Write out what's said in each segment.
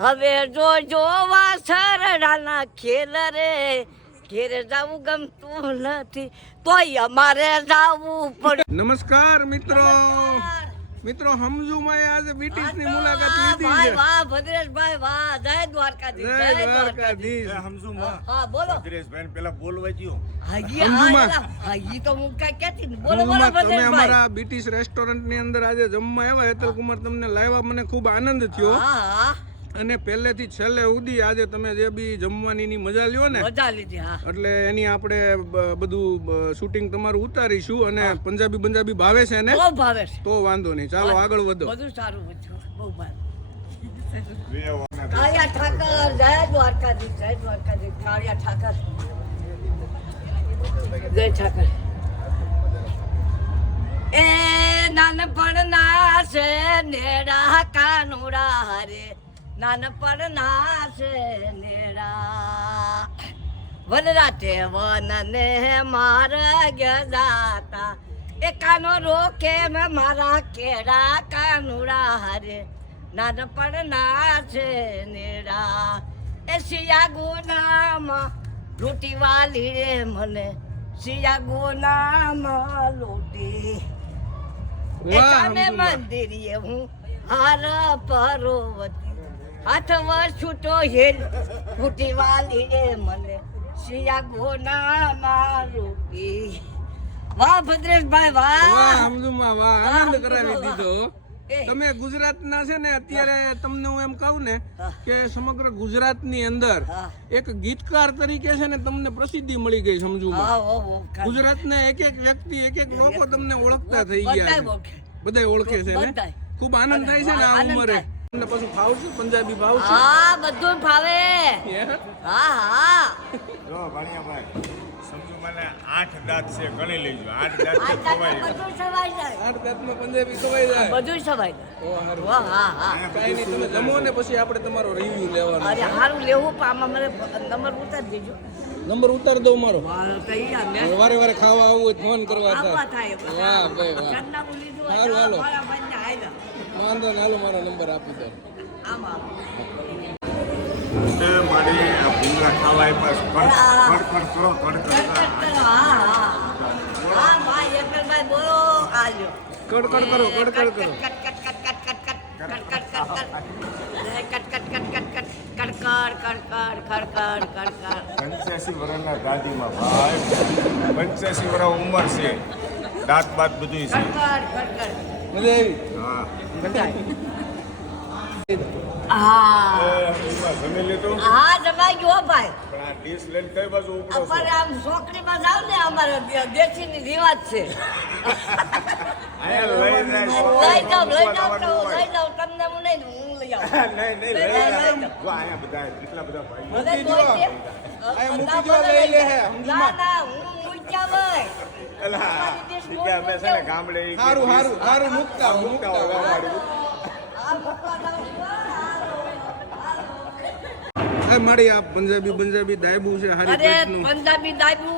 હવે જો જોવા વાસરડાના ખેલ રે ઘેરે જાવું ગમતું નથી તોય અમારે જાવું પડે નમસ્કાર મિત્રો. મિત્રો સમજુ હમજુમાં આજે બ્રિટિશની મુલાકાત લીધી ભાઈ છે. વાહ ભદ્રેશભાઈ વાહ. જય દ્વારકાધીશ. જય જય દ્વારકાધીશ. દ્વારકાધીશ. માં હા બોલો. દિનેશભાઈ પેલા બોલવા ગયો. હાજી હા હાજી તો હું કાંઈ કહેતી બોલો બોલો તમે અમારા બ્રિટિશ રેસ્ટોરન્ટની અંદર આજે જમવા આવ્યા. હેતલ કુમાર તમને લાવ્યા મને ખૂબ આનંદ થયો. હા અને પહેલેથી છેલ્લે સુધી આજે તમે જે બી જમવાની ની મજા લ્યો ને મજા લીધી હા. એટલે એની આપણે બધું શૂટિંગ તમારું ઉતારીશું અને પંજાબી પંજાબી ભાવે છે ને? ભાવે છે. તો વાંધો નહીં. ચાલો આગળ વધો. બધું સારું બહુ ભાવે. કાળિયા ઠાકર, જય દ્વારકાધીશ જય દ્વારકાધીશ કાળિયા ઠાકર. જય ઠાકર. એ નાનપણના છે નેડા કાનુડા હરે. નાનપણના છે નેડા. વનરાતે વનને માર ગજાતા એ કાનો રોકે મેં મારા કેડા કાનુડા હરે. નાનપણના છે નેડા. એ સિયા ગોનામાં લૂંટી વાલી રે મને. સિયા ગોનામાં લૂંટી. એ મંદિરીએ હું હાર પરોવતી. હાથ વર છૂટો હેલ ફૂટી વાલી રે મને. સિયા ગોનામાં લૂંટી. વાહ ભદ્રેશભાઈ વાહ. વાહ હમજુમાં વાહ આનંદ કરાવી દીધો. તમે ગુજરાતના છે ને અત્યારે તમને હું એમ કહું ને કે સમગ્ર ગુજરાતની અંદર એક ગીતકાર તરીકે છે ને તમને પ્રસિદ્ધિ મળી ગઈ સમજુ ગુજરાતના એક એક વ્યક્તિ એક એક લોકો તમને ઓળખતા થઈ ગયા. બધા ઓળખે. છે ને. ખૂબ આનંદ થાય છે ને આ ઉંમરે. તમને પછી ફાવશે પંજાબી ફાવશે હા બધું ભાવે. હા? હા જો ભાણિયાભાઈ સમજુ મને આઠ દાંત છે ગણી લેજો. આઠ દાંત ખવાય બધું સવાઈ જાય. આઠ દાંતમાં પંજાબી ખવાય જાય? બધું સવાઈ જાય. વાહ હા હા. કાંઈ નહીં તમે જમો ને પછી આપણે તમારો રિવ્યુ લેવાનો અરે હારું લેવું પણ આમાં મને નંબર ઉતારી દેજો. નંબર ઉતાર દઉં મારો. વારે વારે ખાવા આવું હોય ફોન કરવા થાય થાય વાહ ભાઈ વાહ. તો હાલો. વાંધો ને હાલો મારો નંબર આપી દો મારી ભૂંગળા ખાવા આપ્યા કડકડ કરો કડકડ બોલો આજો કડકડ કરો કડકડ કરો પંચ્યાસી વર્ષના ગાદીમાં ભાઈ પંચ્યાસી વર્ષ ઉંમર છે દાંત બાત બધું છે મજા આવી હા જમાઈ ગયો ભાઈ પણ આમ છોકરીમાં જાવ ને અમારે દેશીની રિવાજ છે તમને હું. અમે મારી આ પંજાબી પંજાબી દાયબુ છે હારી પંજાબી દાયબુ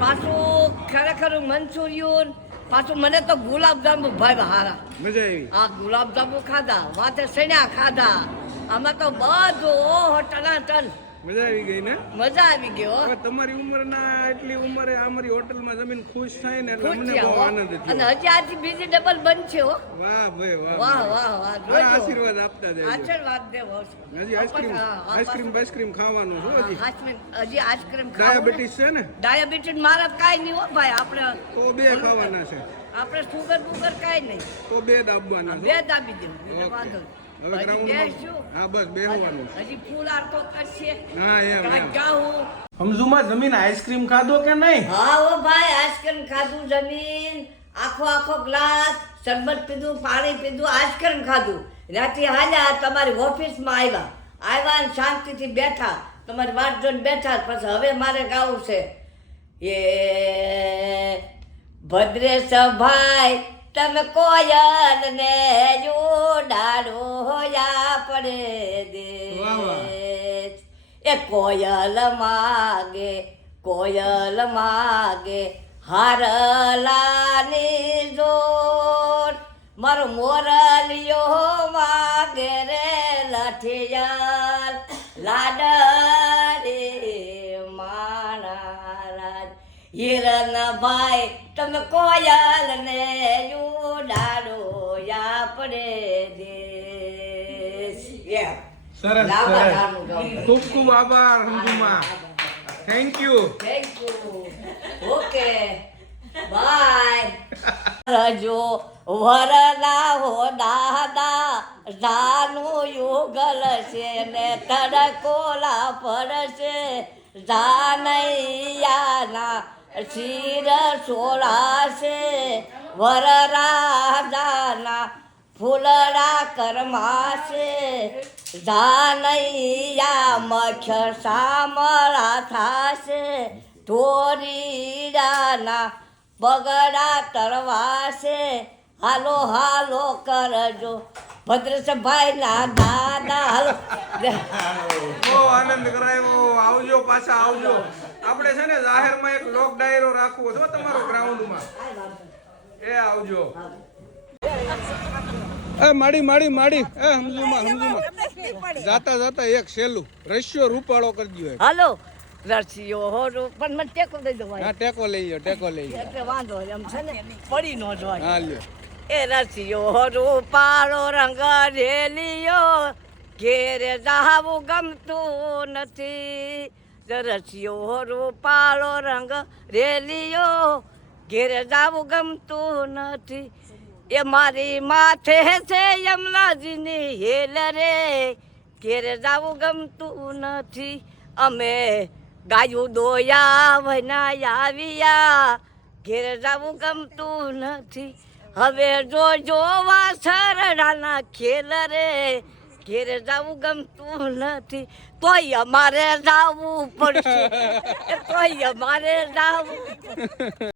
પાછું ખરેખર મંચુરિયન પાછું મને તો ગુલાબ જાંબુ ભાઈ હારા મજા આવી આ ગુલાબ જાંબુ ખાધા, વાતે સણ્યા ખાધા? આમાં તો બધું ઓહો ટનાટન. મજા આવી ગઈ ને? મજા આવી ગયો હવે તમારી ઉંમરના એટલી ઉંમરે અમારી હોટલમાં જમીન ખુશ થાય ને એટલે મને બહુ આનંદ થયો. અને હજી આજથી બીજી ડબલ બનશે હો. વાહ ભાઈ વાહ વાહ વાહ. વાહ આશીર્વાદ આપતા જાય આશીર્વાદ દેવો હજી આઈસ્ક્રીમ આઈસ્ક્રીમ આઈસ્ક્રીમ ખાવાનું હો હજી. હજી આઈસ્ક્રીમ ડાયાબિટીસ છે ને? ડાયાબિટીસ મારા કાઈ નહીં હો ભાઈ આપણે તો બે ખાવાના છે. આપણે સુગર બુગર કાઈ નહીં. તો બે દાબવાના બે દાબી દેવું વાંધો હવે બેસશું. હા બસ બેહવાનું. હજી ફૂલ આરતો કરશે. હા એમ સમજુમાં જમીન આઈસ્ક્રીમ ખાધો કે નહીં? હા ઓ ભાઈ આઈસ્ક્રીમ ખાધું જમીન આખો આખો ગ્લાસ શરબત પીધું પાણી પીધું આઈસ્ક્રીમ ખાધું. રાતે હાલ્યા તમારી ઓફિસમાં આવ્યા. આવ્યા ને શાંતિથી બેઠા. તમારી વાત જોઈને બેઠા પછી હવે મારે ગાવું છે. એ ભદ્રેશ ભાઈ તમે કોયલ ને જોડાડો હોયા પડે. દે એ કોયલ માગે કોયલ માગે હારલાની જોડ મારો મોરલિયો માગે રે લઠિયાર લાડરે હિરન ભાઈ તમે કોયલ ને ઉડાડો આપણે દેશ. સરસ સરસ. ખૂબ ખૂબ આભાર હમદુમાં thank you thank you okay bye રજો વરના હો દાદા જાનું યુગલ છે ને તડકોલા પડશે જાનૈયાના શિર સોળાશે વર રાજાના ફૂલડા કરમાશે. જાનૈયા મખ સામળા થાશે ઢોરીડાના બગડા તરવાશે હાલો હાલો, કરજો. ભદ્રસભાઈ ના દાદા, હાલો. આનંદ કરાયો. આવજો, પાછા આવજો. આપણે છે ને જાહેરમાં એક લોક ડાયરો રાખવો છો તમારો ગ્રાઉન્ડમાં. એ આવજો. એ માડી માડી માડી. એ હમજુમાં હમજુમાં. જાતા જાતા એક સેલું. રસ્યો રૂપાળો કરજો. હાલો. રશિયો હો પણ મને ટેકો દઈ દો હા ટેકો લઈ લો ટેકો લઈ લો એટલે વાંધો એમ છે ને પડી નો જોય. હા લ્યો. એ રસિયો રૂપાળો રંગ રેલિયો. ઘેર જાવું ગમતું નથી. રસિયો રૂપાળો રંગ રેલિયો. ઘેરે જાવું ગમતું નથી. એ મારી માથે છે યમુનાજીની હેલ રે. ઘેરે જાવું ગમતું નથી. અમે ગાયું દોયા વના આવ્યા. ઘેર જાવું ગમતું નથી. હવે જો જોવા સરડાના ખેલ રે. ઘેર જાવું ગમતું નથી. તોય અમારે જવું પડશે. તોય અમારે જાવું